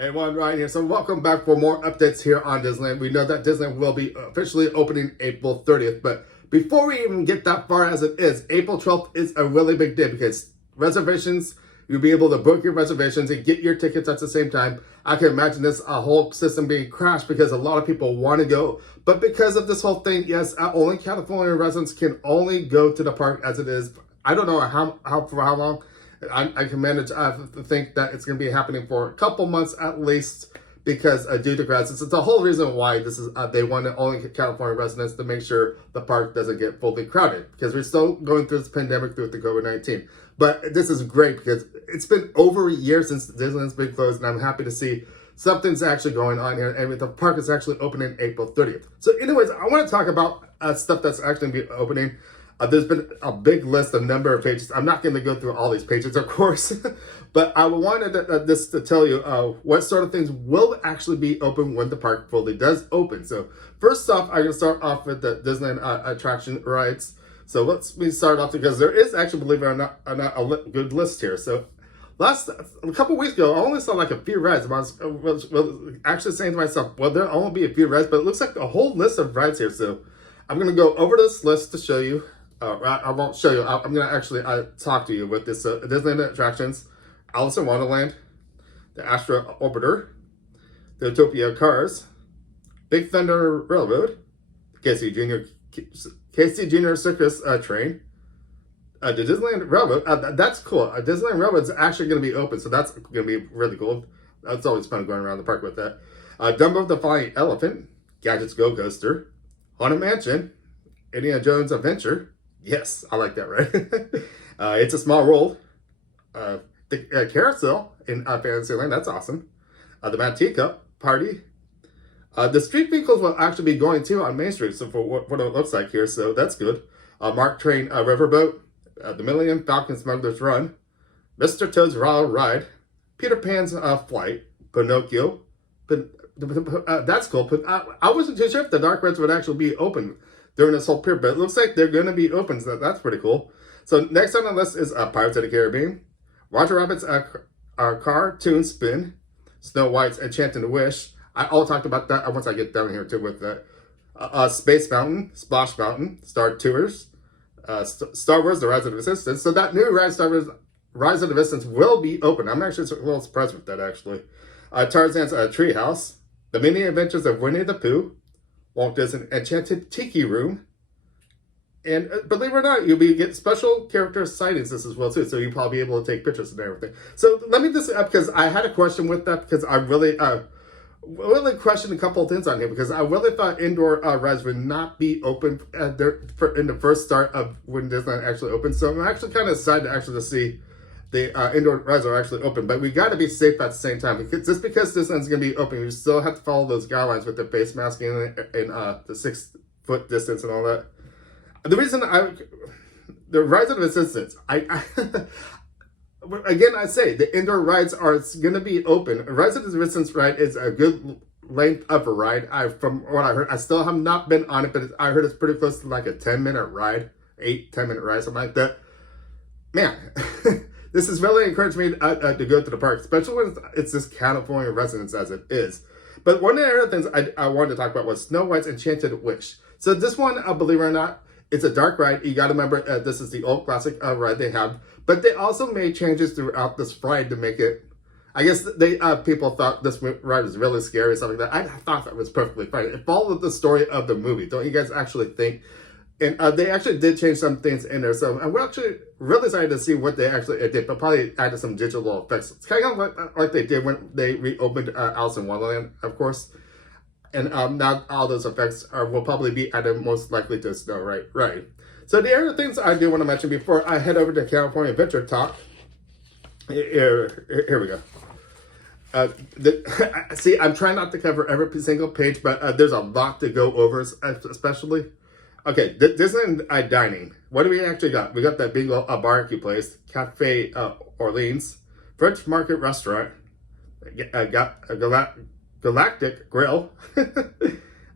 Everyone, Ryan here. So welcome back for more updates here on Disneyland. We know that Disneyland will be officially opening April 30th, but before we even get that far as it is, April 12th is a really big day because reservations, you'll be able to book your reservations and get your tickets at the same time. I can imagine this whole system being crashed because a lot of people want to go, but because of this whole thing, yes, only California residents can only go to the park as it is. I don't know for how long. I can manage to think that it's going to be happening for a couple months at least because due to crisis. It's the whole reason why this is they want to only California residents to make sure the park doesn't get fully crowded because we're still going through this pandemic through the COVID-19. But this is great because it's been over a year since Disneyland's been closed, and I'm happy to see something's actually going on here, and the park is actually opening April 30th. So anyways, I want to talk about stuff that's actually going to be opening. There's been a big list, a number of pages. I'm not going to go through all these pages, of course, but I wanted this to tell you what sort of things will actually be open when the park fully does open. So first off, I'm going to start off with the Disneyland attraction rides. So let's start off because there is actually, believe it or not, a good list here. So a couple weeks ago, I only saw like a few rides. I was actually saying to myself, well, there'll only be a few rides, but it looks like a whole list of rides here. So I'm going to go over this list to show you. I won't show you. I'm going to actually talk to you with this Disneyland attractions, Alice in Wonderland, the Astro Orbiter, the Utopia Cars, Big Thunder Railroad, KC Junior Circus train, the Disneyland Railroad. That's cool. Disneyland Railroad is actually going to be open, so that's going to be really cool. That's always fun going around the park with that. Dumbo the Flying Elephant, Gadgets Go Coaster, Haunted Mansion, Indiana Jones Adventure. Yes, I like that, right? It's a Small World. The Carousel in Fantasyland, that's awesome. The Manteca Party. The street vehicles will actually be going too on Main Street, so for what it looks like here, so that's good. Mark Train Riverboat, the Millennium Falcon Smuggler's Run, Mr. Toad's Royal Ride, Peter Pan's Flight, Pinocchio. That's cool. I wasn't too sure if the dark rides would actually be open during this whole period, but it looks like they're going to be open, so that's pretty cool. So next on the list is Pirates of the Caribbean, Roger Rabbit's Cartoon Spin, Snow White's Enchanted Wish. I all talked about that once I get down here too with that. Space Mountain, Splash Mountain, Star Tours, Star Wars: The Rise of the Resistance. So that new ride, Star Wars: Rise of the Resistance, will be open. I'm actually a little surprised with that actually. Tarzan's Treehouse, The Mini Adventures of Winnie the Pooh, Walt Disney Enchanted Tiki Room, and believe it or not, you'll get special character sightings this as well too, so you'll probably be able to take pictures and everything. So let me just because I had a question with that because I really questioned a couple of things on here because I really thought indoor rides would not be open in the first start of when Disneyland actually opened. So I'm actually kind of excited to see the indoor rides are actually open, but we got to be safe at the same time. Just because Disneyland's going to be open, you still have to follow those guidelines with the face masking and the 6 foot distance and all that. The reason the Rise of the Resistance, again, I say the indoor rides are going to be open. Rise of the Resistance ride is a good length of a ride. From what I heard, I still have not been on it, but I heard it's pretty close to like a 10-minute ride, 8-10-minute ride, something like that. Man. This has really encouraged me to go to the park, especially when it's this California residence as it is. But one of the other things I wanted to talk about was Snow White's Enchanted Wish. So this one, believe it or not, it's a dark ride. You got to remember, this is the old classic ride they have. But they also made changes throughout this ride to make it, I guess people thought this ride was really scary or something like that. I thought that was perfectly fine. It followed the story of the movie. Don't you guys actually think? And they actually did change some things in there. So I'm actually really excited to see what they actually did, but probably added some digital effects. It's kind of like they did when they reopened Alice in Wonderland, of course. And now all those effects will probably be added most likely to Snow White. Right. So the other things I do want to mention before I head over to California Adventure talk. Here we go. See, I'm trying not to cover every single page, but there's a lot to go over, especially. Okay, Disneyland Dining. What do we actually got? We got that big barbecue place, Cafe Orleans, French Market Restaurant, Galactic Grill,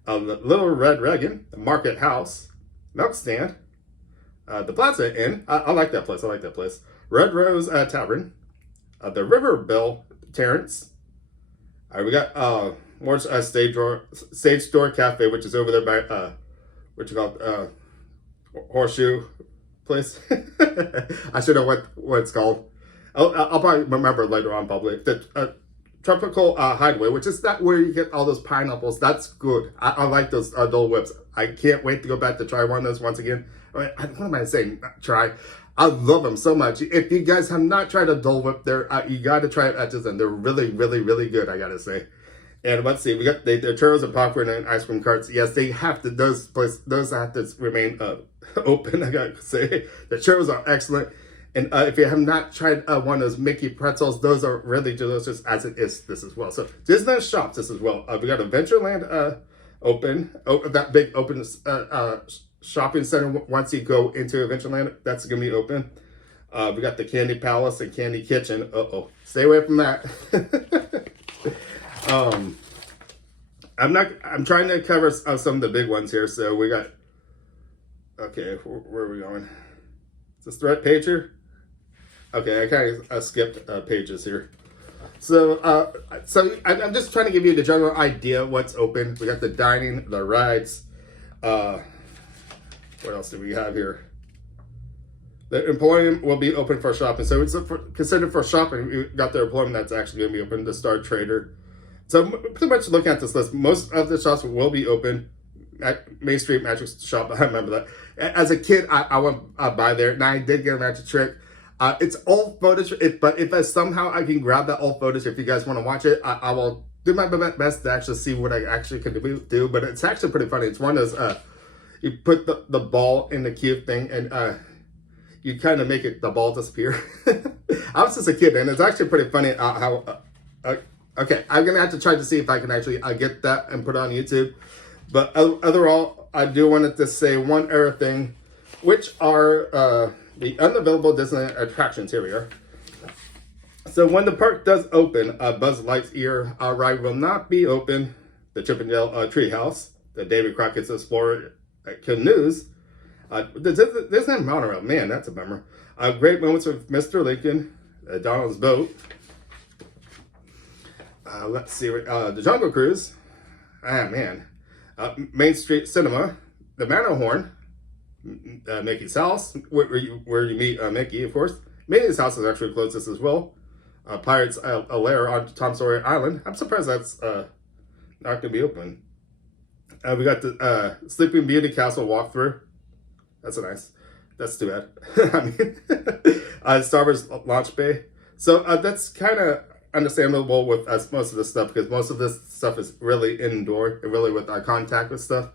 Little Red Dragon, the Market House, Milk Stand, the Plaza Inn. I like that place. Red Rose Tavern, the River Bell Terrace, All right, we got more Stage Door Cafe, which is over there by what you call Horseshoe place. I should know what it's called. I'll probably remember later on. Probably the Tropical Hideaway, which is that where you get all those pineapples. That's good. I like those Dole Whips. I can't wait to go back to try one of those once again. What am I saying? Try. I love them so much. If you guys have not tried a Dole Whip, you got to try it at Disneyland. They're really, really, really good, I got to say. And let's see, we got the churros and popcorn and ice cream carts. Yes, they have to, those have to remain open, I got to say. The churros are excellent. And if you have not tried one of those Mickey pretzels, those are really delicious as it is this as well. So Disneyland shops this as well. We got Adventureland open, that big open shopping center. Once you go into Adventureland, that's going to be open. We got the Candy Palace and Candy Kitchen. Stay away from that. I'm trying to cover some of the big ones here. So we got, okay, where are we going? Is this the right page here? Okay, I kind of skipped pages here. So I'm just trying to give you the general idea of what's open. We got the dining, the rides. What else do we have here? The employment will be open for shopping. So it's considered for shopping. We got the employment that's actually going to be open. The Star Trader. So pretty much looking at this list, most of the shops will be open. At Main Street Magic Shop, I remember that. As a kid, I went by there, and I did get a magic trick. It's old footage, but if somehow I can grab that old footage, if you guys want to watch it, I will do my best to actually see what I actually can do. But it's actually pretty funny. It's one of those, you put the ball in the cube thing, and you kind of make the ball disappear. I was just a kid, and it's actually pretty funny how. Okay, I'm gonna have to try to see if I can actually get that and put it on YouTube. But overall, I do want to say one other thing, which are the unavailable Disneyland attractions. Here we are. So when the park does open, Buzz Lightyear ride will not be open. The Chip 'n Dale Treehouse, the Davy Crockett's Explorer Canoes, the Disneyland Monorail. Man, that's a bummer. Great Moments with Mr. Lincoln, Donald's Boat. Let's see, the Jungle Cruise. Man. Main Street Cinema, the Matterhorn, Mickey's House, where you meet Mickey, of course. Minnie's House is actually closest as well. Pirates Lair on Tom Sawyer Island. I'm surprised that's not going to be open. We got the Sleeping Beauty Castle walkthrough. That's too bad. I mean, Star Wars Launch Bay. So that's kind of understandable with most of this stuff, because most of this stuff is really indoor and really with contact with stuff.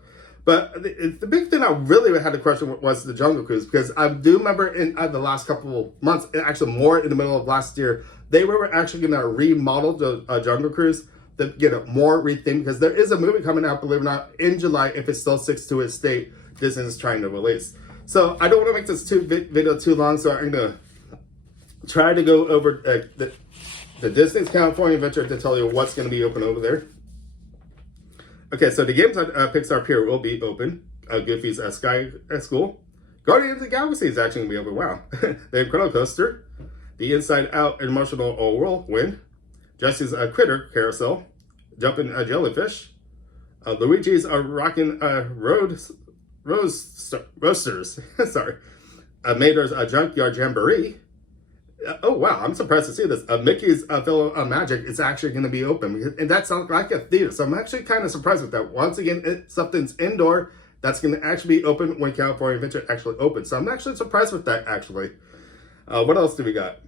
But the big thing I really had a question was the Jungle Cruise, because I do remember in the last couple of months, actually more in the middle of last year, they were actually going to remodel the Jungle Cruise to get it more rethemed, because there is a movie coming out, believe it or not, in July, if it still sticks to its date Disney is trying to release. So I don't want to make this video too long, so I'm going to try to go over the Disney's California Adventure to tell you what's going to be open over there. Okay, so the games at Pixar Pier will be open. Goofy's Sky School. Guardians of the Galaxy is actually going to be open. Wow. The Incredible Coaster. The Inside Out Emotional Whirlwind. Jesse's Critter Carousel. Jumping Jellyfish. Luigi's Rockin' Roasters. Sorry. Mater's Junkyard Jamboree. Oh wow, I'm surprised to see this. Mickey's Fellow Magic is actually going to be open, and that sounds like a theater. So I'm actually kind of surprised with that. Once again, something's indoor that's going to actually be open when California Adventure actually opens. So I'm actually surprised with that, actually. What else do we got?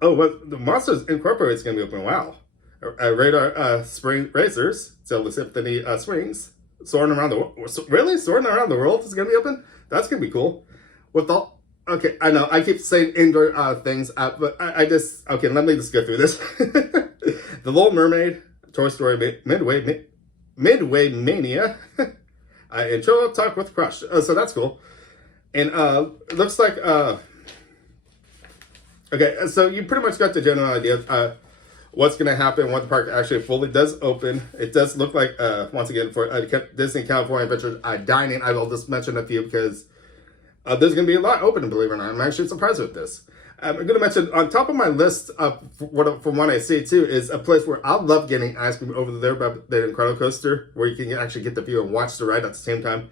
Oh, the Monsters Incorporated is going to be open. Wow. Radar Spring Racers, so Symphony Swings, Soaring Around the World. Really? Soaring Around the World is going to be open? That's going to be cool. With all... Okay, I know, I keep saying indoor things, but I just... Okay, let me just go through this. The Little Mermaid, Toy Story Midway Mania, and Chill Talk with Crush. So that's cool. And it looks like... Okay, so you pretty much got the general idea what's going to happen when the park actually fully does open. It does look like, once again, for Disney California Adventure dining, I will just mention a few because... there's going to be a lot open, believe it or not. I'm actually surprised with this. I'm going to mention on top of my list from what I see too is a place where I love getting ice cream over there by the Incredible Coaster, where you can actually get the view and watch the ride at the same time.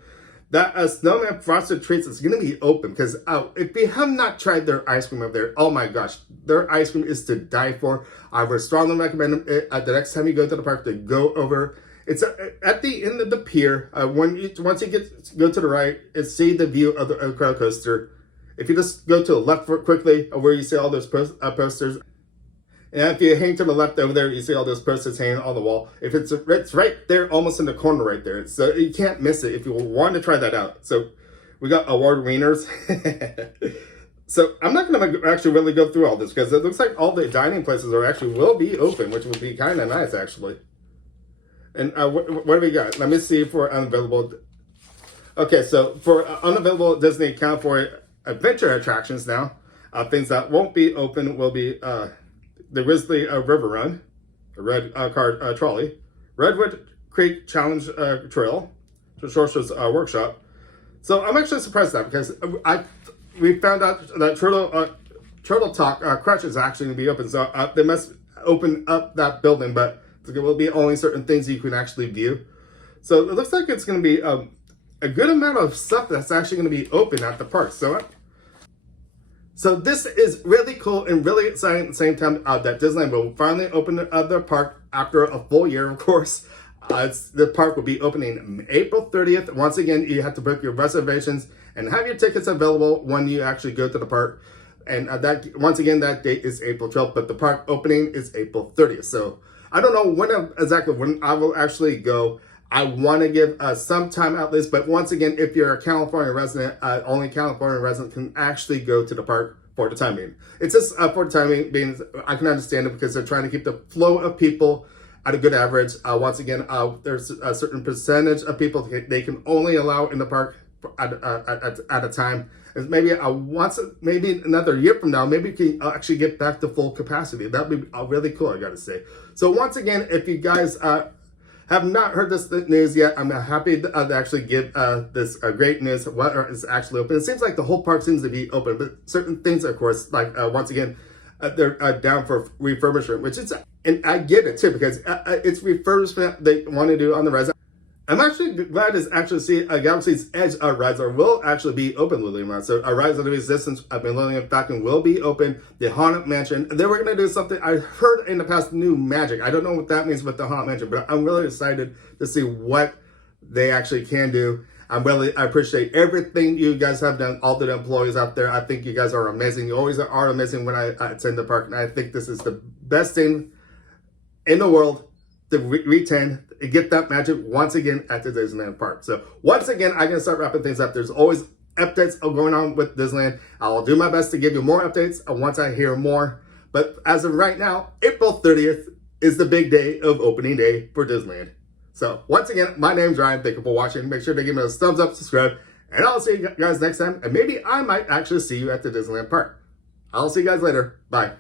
That Snowman Frosted Treats is going to be open because if you have not tried their ice cream over there, oh my gosh, their ice cream is to die for. I would strongly recommend it the next time you go to the park to go over. It's at the end of the pier. Once you go to the right and see the view of the Incredible Coaster. If you just go to the left quickly, where you see all those posters, and if you hang to the left over there, you see all those posters hanging on the wall. It's right there, almost in the corner right there. So you can't miss it if you want to try that out. So we got award winners. So I'm not going to actually really go through all this because it looks like all the dining places will be open, which would be kind of nice actually. And what do we got? Let me see for Unavailable. Okay, so for Unavailable Disney California Adventure attractions now, things that won't be open will be the Grizzly River Run, the Red Car Trolley, Redwood Creek Challenge Trail, the Sorcerer's Workshop. So I'm actually surprised at that because we found out that Turtle Talk Crutch is actually going to be open. So they must open up that building, but there will be only certain things you can actually view. So it looks like it's going to be a good amount of stuff that's actually going to be open at the park. So this is really cool and really exciting at the same time that Disneyland will finally open their park after a full year, of course. The park will be opening April 30th. Once again, you have to book your reservations and have your tickets available when you actually go to the park. And once again, that date is April 12th, but the park opening is April 30th. So I don't know exactly when I will actually go. I want to give some time at least, but once again, if you're a California resident, only California residents can actually go to the park for the time being. It's just for the time being, I can understand it because they're trying to keep the flow of people at a good average. Once again, there's a certain percentage of people they can only allow in the park at a time. And maybe maybe another year from now, maybe we can actually get back to full capacity. That'd be really cool, I gotta say. So once again, if you guys have not heard this news yet, I'm happy to actually give this great news. What is actually open? It seems like the whole park seems to be open, but certain things, of course, like once again, they're down for refurbishment, which is, and I get it too, because it's refurbishment they want to do on the res. I'm actually glad to actually see Galaxy's Edge rides will actually be open, Lillian. So Rise of the Resistance, Millennium Falcon will be open. The Haunted Mansion, they were going to do something I heard in the past, new magic. I don't know what that means with the Haunted Mansion, but I'm really excited to see what they actually can do. I appreciate everything you guys have done, all the employees out there. I think you guys are amazing. You always are amazing when I attend the park, and I think this is the best thing in the world to retain and get that magic once again at the Disneyland Park. So once again, I'm going to start wrapping things up. There's always updates going on with Disneyland. I'll do my best to give you more updates once I hear more. But as of right now, April 30th is the big day of opening day for Disneyland. So once again, my name's Ryan. Thank you for watching. Make sure to give me a thumbs up, subscribe, and I'll see you guys next time. And maybe I might actually see you at the Disneyland Park. I'll see you guys later. Bye.